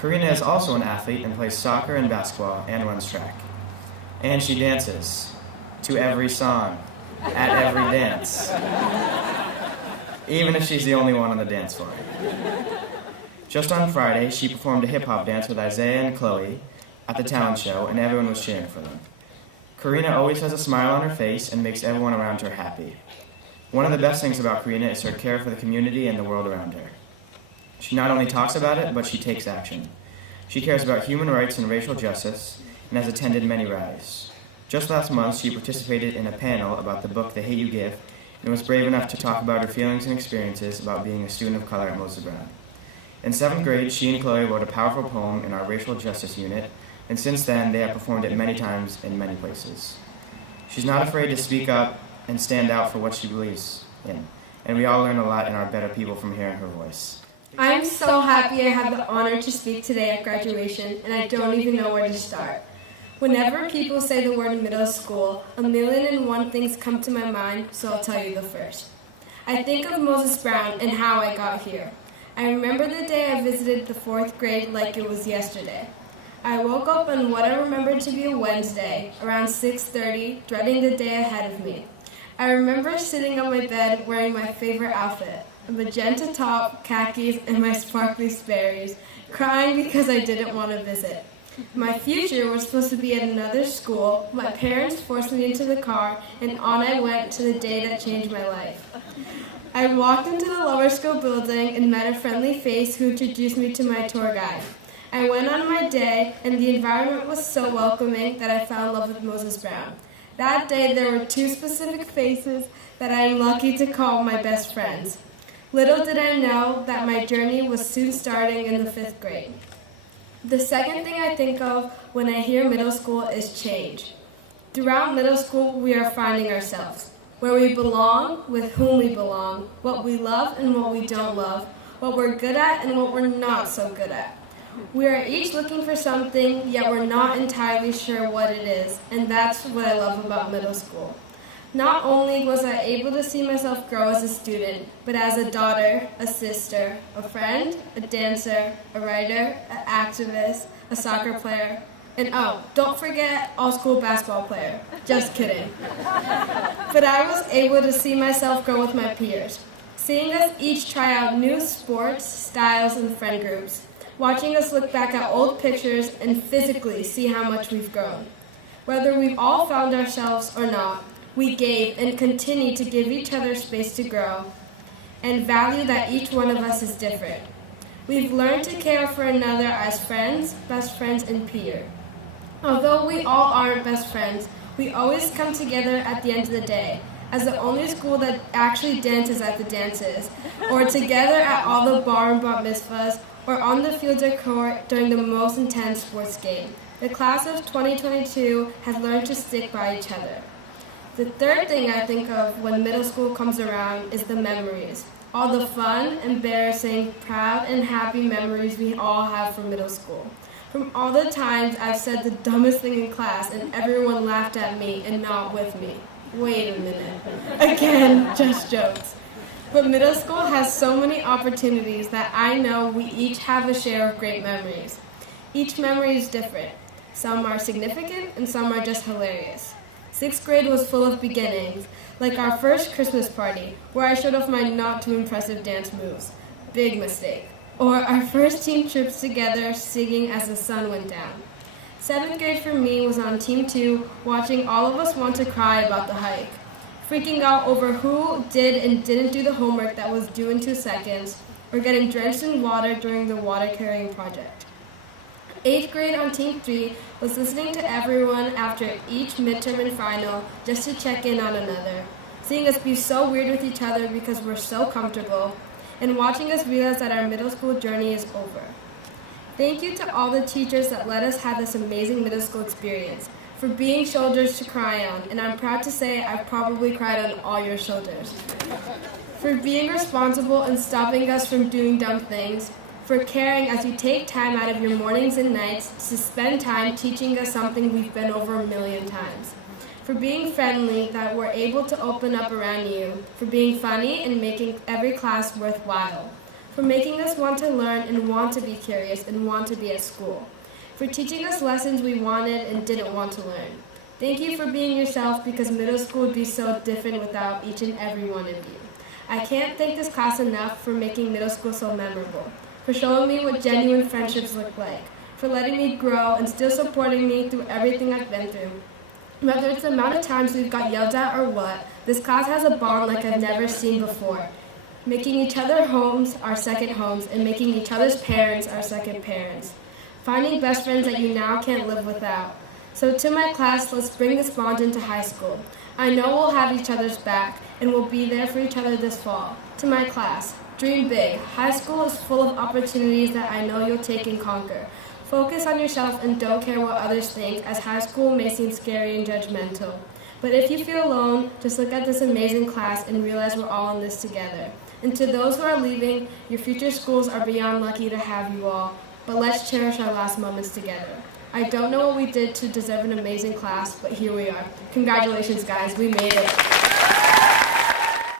Karina is also an athlete and plays soccer and basketball and runs track. And she dances to every song, at every dance, even if she's the only one on the dance floor. Just on Friday, she performed a hip-hop dance with Isaiah and Chloe at the talent show, and everyone was cheering for them. Karina always has a smile on her face and makes everyone around her happy. One of the best things about Karina is her care for the community and the world around her. She not only talks about it, but she takes action. She cares about human rights and racial justice and has attended many rallies. Just last month, she participated in a panel about the book The Hate U Give and was brave enough to talk about her feelings and experiences about being a student of color at Moses Brown. In 7th grade, she and Chloe wrote a powerful poem in our racial justice unit, and since then, they have performed it many times in many places. She's not afraid to speak up and stand out for what she believes in, and we all learn a lot and are better people from hearing her voice. I'm so happy I have the honor to speak today at graduation, and I don't even know where to start. Whenever people say the word middle school, 1,000,001 things come to my mind, so I'll tell you the first. I think of Moses Brown and how I got here. I remember the day I visited the 4th grade like it was yesterday. I woke up on what I remembered to be a Wednesday, around 6:30, dreading the day ahead of me. I remember sitting on my bed wearing my favorite outfit, a magenta top, khakis, and my sparkly Sperry's, crying because I didn't want to visit. My future was supposed to be at another school. My parents forced me into the car, and on I went to the day that changed my life. I walked into the lower school building and met a friendly face who introduced me to my tour guide. I went on my day, and the environment was so welcoming that I fell in love with Moses Brown. That day, there were 2 specific faces that I am lucky to call my best friends. Little did I know that my journey was soon starting in the 5th grade. The second thing I think of when I hear middle school is change. Throughout middle school, we are finding ourselves, where we belong, with whom we belong, what we love and what we don't love, what we're good at and what we're not so good at. We are each looking for something, yet we're not entirely sure what it is, and that's what I love about middle school. Not only was I able to see myself grow as a student, but as a daughter, a sister, a friend, a dancer, a writer, an activist, a soccer player, and oh, don't forget, all-school basketball player. Just kidding. But I was able to see myself grow with my peers, seeing us each try out new sports, styles, and friend groups, watching us look back at old pictures and physically see how much we've grown. Whether we've all found ourselves or not, we gave and continue to give each other space to grow and value that each one of us is different. We've learned to care for another as friends, best friends, and peers. Although we all aren't best friends, we always come together at the end of the day, as the only school that actually dances at the dances, or together at all the bar and bat mitzvahs, or on the field or court during the most intense sports game. The class of 2022 has learned to stick by each other. The third thing I think of when middle school comes around is the memories. All the fun, embarrassing, proud, and happy memories we all have from middle school. From all the times I've said the dumbest thing in class and everyone laughed at me and not with me. Wait a minute. Again, just jokes. But middle school has so many opportunities that I know we each have a share of great memories. Each memory is different. Some are significant and some are just hilarious. 6th grade was full of beginnings, like our first Christmas party, where I showed off my not too impressive dance moves. Big mistake. Or our first team trips together singing as the sun went down. 7th grade for me was on Team 2, watching all of us want to cry about the hike, freaking out over who did and didn't do the homework that was due in 2 seconds, or getting drenched in water during the water carrying project. 8th grade on Team 3 was listening to everyone after each midterm and final just to check in on another, seeing us be so weird with each other because we're so comfortable, and watching us realize that our middle school journey is over. Thank you to all the teachers that let us have this amazing middle school experience, for being shoulders to cry on, and I'm proud to say I've probably cried on all your shoulders. For being responsible and stopping us from doing dumb things, for caring as you take time out of your mornings and nights to spend time teaching us something we've been over 1,000,000 times. For being friendly that we're able to open up around you. For being funny and making every class worthwhile. for making us want to learn and want to be curious and want to be at school, for teaching us lessons we wanted and didn't want to learn. Thank you for being yourself, because middle school would be so different without each and every one of you. I can't thank this class enough for making middle school so memorable, for showing me what genuine friendships look like, for letting me grow and still supporting me through everything I've been through. Whether it's the amount of times we've got yelled at or what, this class has a bond like I've never seen before, making each other homes our second homes and making each other's parents our second parents, finding best friends that you now can't live without. So to my class, let's bring this bond into high school. I know we'll have each other's back and we'll be there for each other this fall. To my class, dream big. High school is full of opportunities that I know you'll take and conquer. Focus on yourself and don't care what others think, as high school may seem scary and judgmental. But if you feel alone, just look at this amazing class and realize we're all in this together. And to those who are leaving, your future schools are beyond lucky to have you all. But let's cherish our last moments together. I don't know what we did to deserve an amazing class, but here we are. Congratulations, guys. We made it.